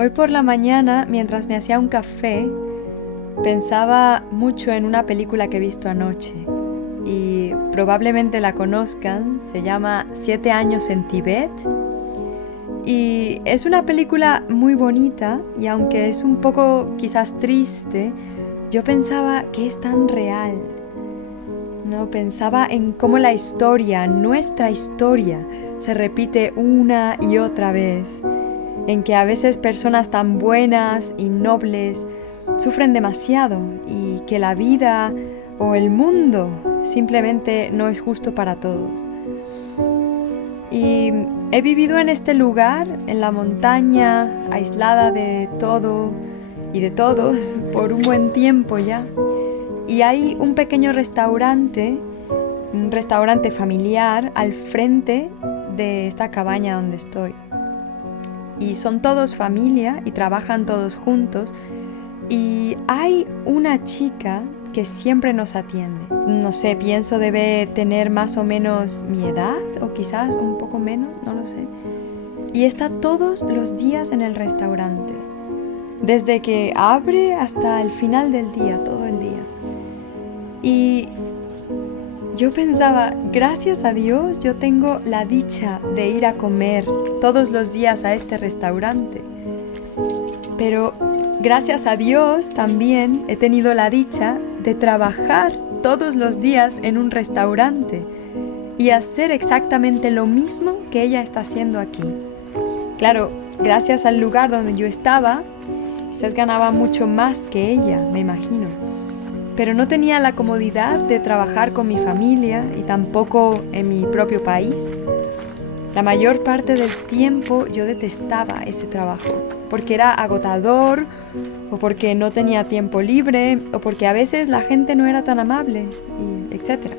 Hoy por la mañana, mientras me hacía un café, pensaba mucho en una película que he visto anoche y probablemente la conozcan, se llama 7 años en Tibet y es una película muy bonita y aunque es un poco quizás triste, yo pensaba que es tan real, ¿no? Pensaba en cómo la historia, nuestra historia, se repite una y otra vez, en que a veces personas tan buenas y nobles sufren demasiado y que la vida o el mundo simplemente no es justo para todos. Y he vivido en este lugar, en la montaña, aislada de todo y de todos por un buen tiempo ya. Y hay un pequeño restaurante, un restaurante familiar al frente de esta cabaña donde estoy. Y son todos familia y trabajan todos juntos. Y hay una chica que siempre nos atiende. No sé, pienso debe tener más o menos mi edad o quizás un poco menos, no lo sé. Y está todos los días en el restaurante. Desde que abre hasta el final del día, todo el día. Y yo pensaba, gracias a Dios yo tengo la dicha de ir a comer todos los días a este restaurante. Pero gracias a Dios también he tenido la dicha de trabajar todos los días en un restaurante y hacer exactamente lo mismo que ella está haciendo aquí. Claro, gracias al lugar donde yo estaba, quizás ganaba mucho más que ella, me imagino. Pero no tenía la comodidad de trabajar con mi familia y tampoco en mi propio país. La mayor parte del tiempo yo detestaba ese trabajo, porque era agotador, o porque no tenía tiempo libre, o porque a veces la gente no era tan amable, etc.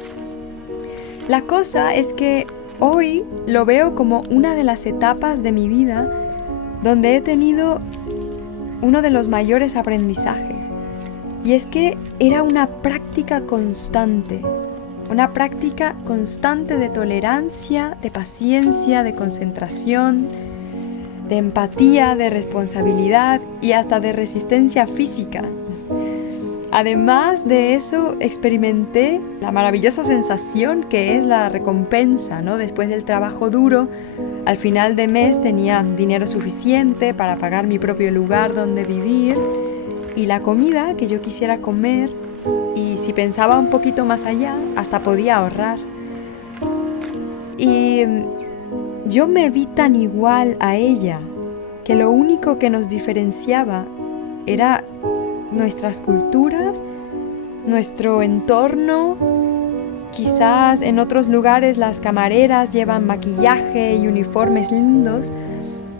La cosa es que hoy lo veo como una de las etapas de mi vida donde he tenido uno de los mayores aprendizajes. Y es que era una práctica constante de tolerancia, de paciencia, de concentración, de empatía, de responsabilidad y hasta de resistencia física. Además de eso, experimenté la maravillosa sensación que es la recompensa, ¿no? Después del trabajo duro, al final de mes tenía dinero suficiente para pagar mi propio lugar donde vivir y la comida que yo quisiera comer, y si pensaba un poquito más allá, hasta podía ahorrar. Y yo me vi tan igual a ella, que lo único que nos diferenciaba era nuestras culturas, nuestro entorno. Quizás en otros lugares las camareras llevan maquillaje y uniformes lindos,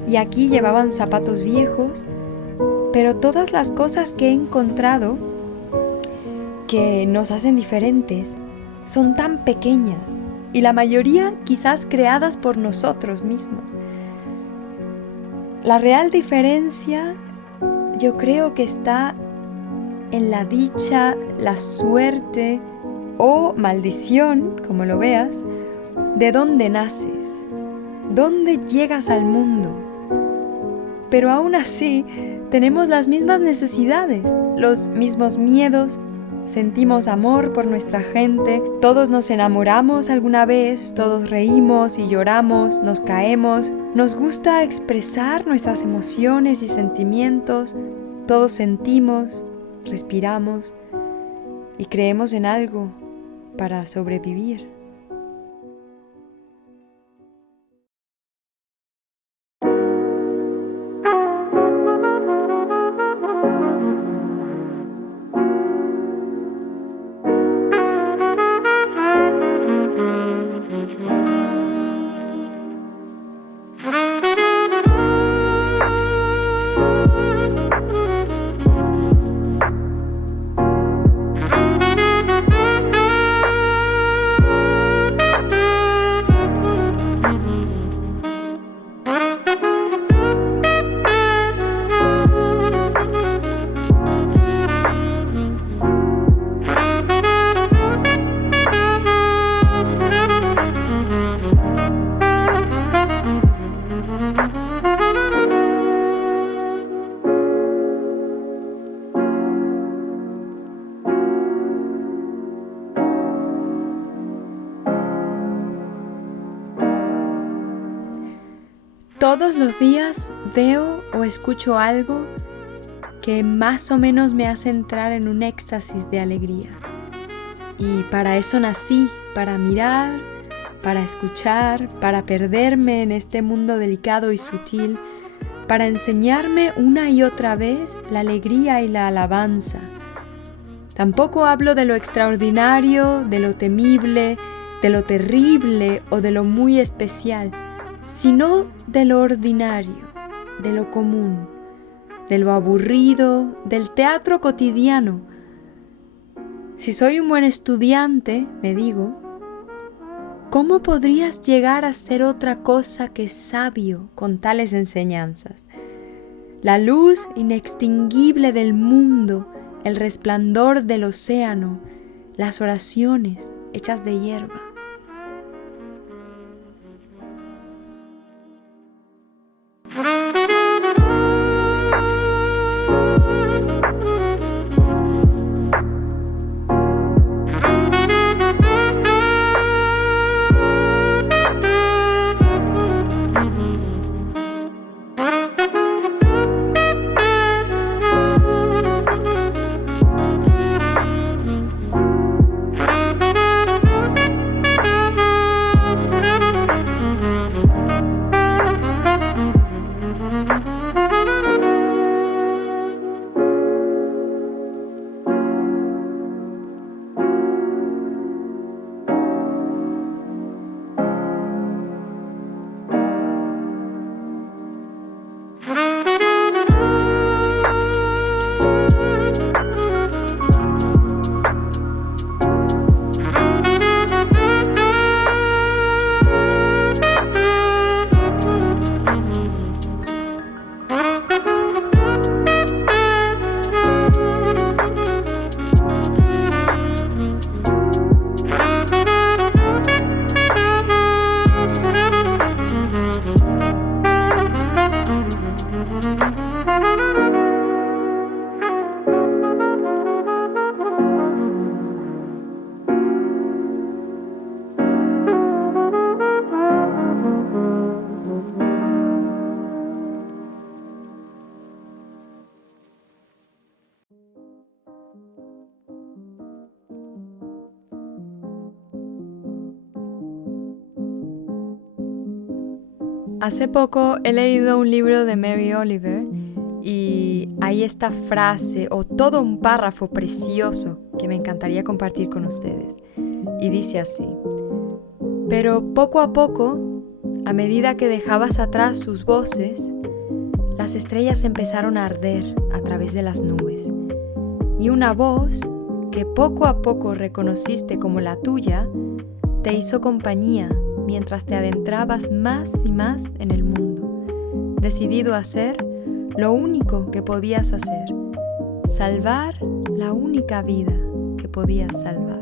y aquí llevaban zapatos viejos. Pero todas las cosas que he encontrado que nos hacen diferentes son tan pequeñas y la mayoría quizás creadas por nosotros mismos. La real diferencia yo creo que está en la dicha, la suerte o maldición, como lo veas, de dónde naces, dónde llegas al mundo. Pero aún así, tenemos las mismas necesidades, los mismos miedos, sentimos amor por nuestra gente, todos nos enamoramos alguna vez, todos reímos y lloramos, nos caemos, nos gusta expresar nuestras emociones y sentimientos, todos sentimos, respiramos y creemos en algo para sobrevivir. Todos los días veo o escucho algo que más o menos me hace entrar en un éxtasis de alegría. Y para eso nací, para mirar, para escuchar, para perderme en este mundo delicado y sutil, para enseñarme una y otra vez la alegría y la alabanza. Tampoco hablo de lo extraordinario, de lo temible, de lo terrible o de lo muy especial, sino de lo ordinario, de lo común, de lo aburrido, del teatro cotidiano. Si soy un buen estudiante, me digo, ¿cómo podrías llegar a ser otra cosa que sabio con tales enseñanzas? La luz inextinguible del mundo, el resplandor del océano, las oraciones hechas de hierba. Hace poco he leído un libro de Mary Oliver y hay esta frase o todo un párrafo precioso que me encantaría compartir con ustedes. Y dice así: pero poco a poco, a medida que dejabas atrás sus voces, las estrellas empezaron a arder a través de las nubes. Y una voz que poco a poco reconociste como la tuya, te hizo compañía mientras te adentrabas más y más en el mundo, decidido a hacer lo único que podías hacer, salvar la única vida que podías salvar.